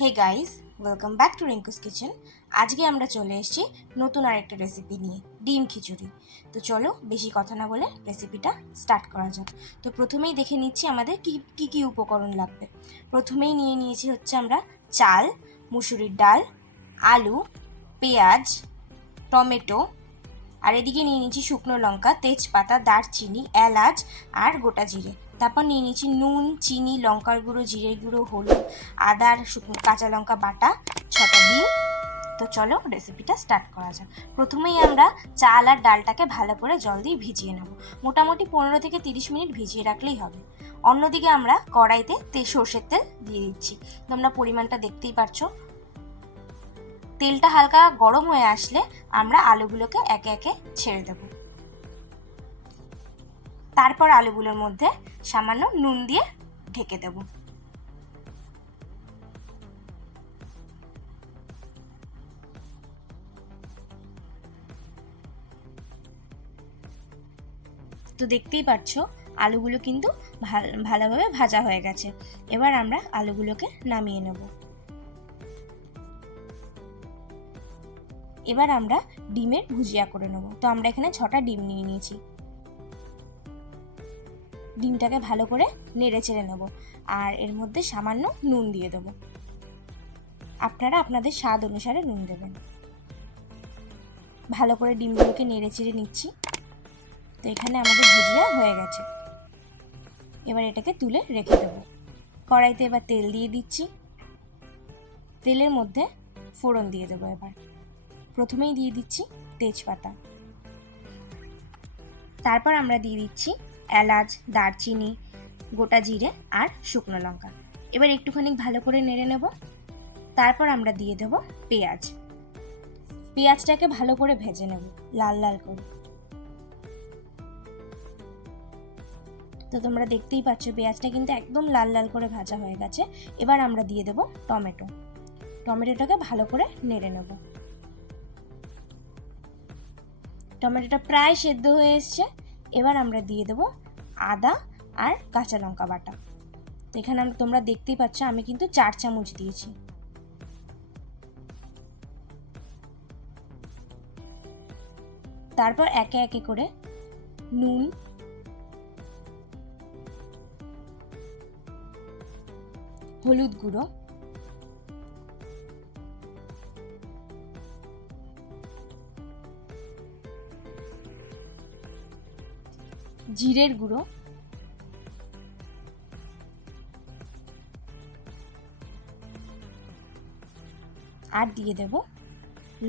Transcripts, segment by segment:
Hey guys, welcome back to Rinku's kitchen. আজকে আমরা চলে এসেছি নতুন আরেকটা রেসিপি নিয়ে, ডিম খিচুড়ি। তো চলো বেশি কথা না বলে রেসিপিটা স্টার্ট করা যাক। তো প্রথমেই দেখে নিচ্ছি আমাদের কি কি উপকরণ লাগবে। প্রথমেই নিয়ে নিয়েছি হচ্ছে আমরা চাল, মুসুরির ডাল, আলু, পেঁয়াজ, টমেটো, আর এদিকে নিয়ে নিচ্ছি শুকনো লঙ্কা, তেজপাতা, দারচিনি, এলাচ আর গোটা জিরে। তারপর নিয়ে নিচ্ছি নুন, চিনি, লঙ্কার গুঁড়ো, জিরের গুঁড়ো, হলুদ, আদার শুকনো কাঁচা লঙ্কা বাটা, 6টা ডিম। তো চলো রেসিপিটা স্টার্ট করা যাক। প্রথমেই আমরা চাল আর ডালটাকে ভালো করে জল দিয়ে ভিজিয়ে নেব। মোটামুটি 15 থেকে 30 মিনিট ভিজিয়ে রাখলেই হবে। অন্যদিকে আমরা কড়াইতে সর্ষের তেল দিয়ে দিচ্ছি। তোমরা পরিমাণটা দেখতেই পারছো। তেলটা হালকা গরম হয়ে আসলে আমরা আলুগুলোকে একে একে ছেড়ে দেব। তারপর আলুগুলোর মধ্যে সামান্য নুন দিয়ে ঢেকে দেব। তো দেখতেই পাচ্ছ আলুগুলো কিন্তু ভালোভাবে ভাজা হয়ে গেছে। এবার আমরা আলুগুলোকে নামিয়ে নেব। এবার আমরা ডিমের ভুজিয়া করে নেব। তো আমরা এখানে 6টা ডিম নিয়ে নিয়েছি। ডিমটাকে ভালো করে নেড়ে চেড়ে নেব আর এর মধ্যে সামান্য নুন দিয়ে দেব। আপনারা আপনাদের স্বাদ অনুসারে নুন দেবেন। ভালো করে ডিমগুলোকে নেড়ে চেড়ে নিচ্ছি। তো এখানে আমাদের ভুজিয়া হয়ে গেছে। এবার এটাকে তুলে রেখে দেব। কড়াইতে এবার তেল দিয়ে দিচ্ছি। তেলের মধ্যে ফোড়ন দিয়ে দেবো। এবার প্রথমেই দিয়ে দিচ্ছি তেজপাতা, তারপর আমরা দিয়ে দিচ্ছি এলাচ, দারচিনি, গোটা জিরে আর শুকনো লঙ্কা। এবার একটুখানি ভালো করে নেড়ে নেব। তারপর আমরা দিয়ে দেব পেঁয়াজ। পেঁয়াজটাকে ভালো করে ভেজে নেব, লাল লাল করে। তো তোমরা দেখতেই পাচ্ছ পেঁয়াজটা কিন্তু একদম লাল লাল করে ভাজা হয়ে গেছে। এবার আমরা দিয়ে দেব টমেটো। টমেটোটাকে ভালো করে নেড়ে নেব। টমেটোটা প্রায় সেদ্ধ হয়ে এসছে। এবার আমরা দিয়ে দেব আদা আর কাঁচা লঙ্কা বাটা। তো এখানে তোমরা দেখতেই পাচ্ছ আমি কিন্তু 4 চামচ দিয়েছি। তারপর একে একে করে নুন, হলুদ গুঁড়ো, জিরের গুঁড়ো, আর দিয়ে দেব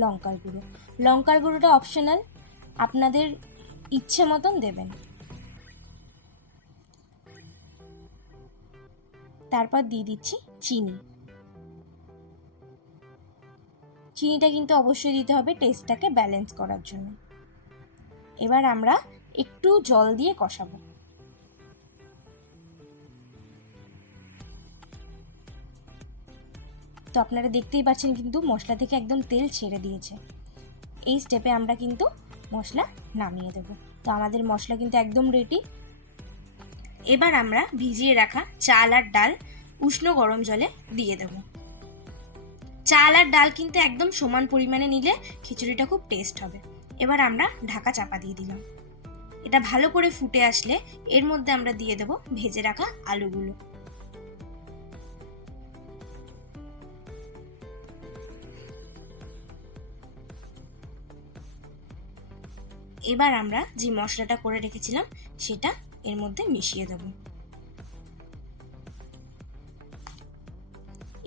লঙ্কার গুঁড়ো। লঙ্কার গুঁড়োটা অপশনাল, আপনাদের ইচ্ছে মতন দেবেন। তারপর দিয়ে দিচ্ছি চিনি। চিনিটা কিন্তু অবশ্যই দিতে হবে টেস্টটাকে ব্যালেন্স করার জন্য। এবার আমরা একটু জল দিয়ে কষাবো। তো আপনারা দেখতেই পাচ্ছেন কিন্তু মশলা থেকে একদম তেল ছেড়ে দিয়েছে। এই স্টেপে আমরা কিন্তু মশলা নামিয়ে দেব। তো আমাদের মশলা কিন্তু একদম রেডি। এবার আমরা ভিজিয়ে রাখা চাল আর ডাল উষ্ণ গরম জলে দিয়ে দেব। চাল আর ডাল কিন্তু একদম সমান পরিমাণে নিলে খিচুড়িটা খুব টেস্ট হবে। এবার আমরা ঢাকা চাপা দিয়ে দিলাম। এটা ভালো করে ফুটে আসলে এর মধ্যে আমরা দিয়ে দেব ভেজে রাখা আলুগুলো। এবার আমরা যে মশলাটা করে রেখেছিলাম সেটা এর মধ্যে মিশিয়ে দেব।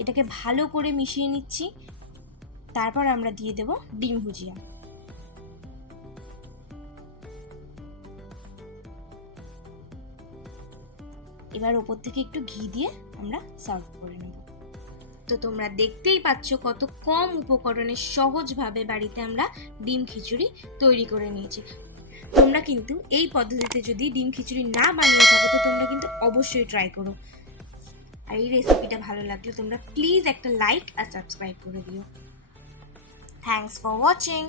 এটাকে ভালো করে মিশিয়ে নিচ্ছি। তারপর আমরা দিয়ে দেব ডিম ভুজিয়া। এবার ওপর থেকে একটু ঘি দিয়ে আমরা সার্ভ করে নেব। তো তোমরা দেখতেই পাচ্ছ কত কম উপকরণে সহজভাবে বাড়িতে আমরা ডিম খিচুড়ি তৈরি করে নিয়েছি। তোমরা কিন্তু এই পদ্ধতিতে যদি ডিম খিচুড়ি না বানিয়ে থাকো তো তোমরা কিন্তু অবশ্যই ট্রাই করো। আর এই রেসিপিটা ভালো লাগলে তোমরা প্লিজ একটা লাইক আর সাবস্ক্রাইব করে দিও। Thanks for watching.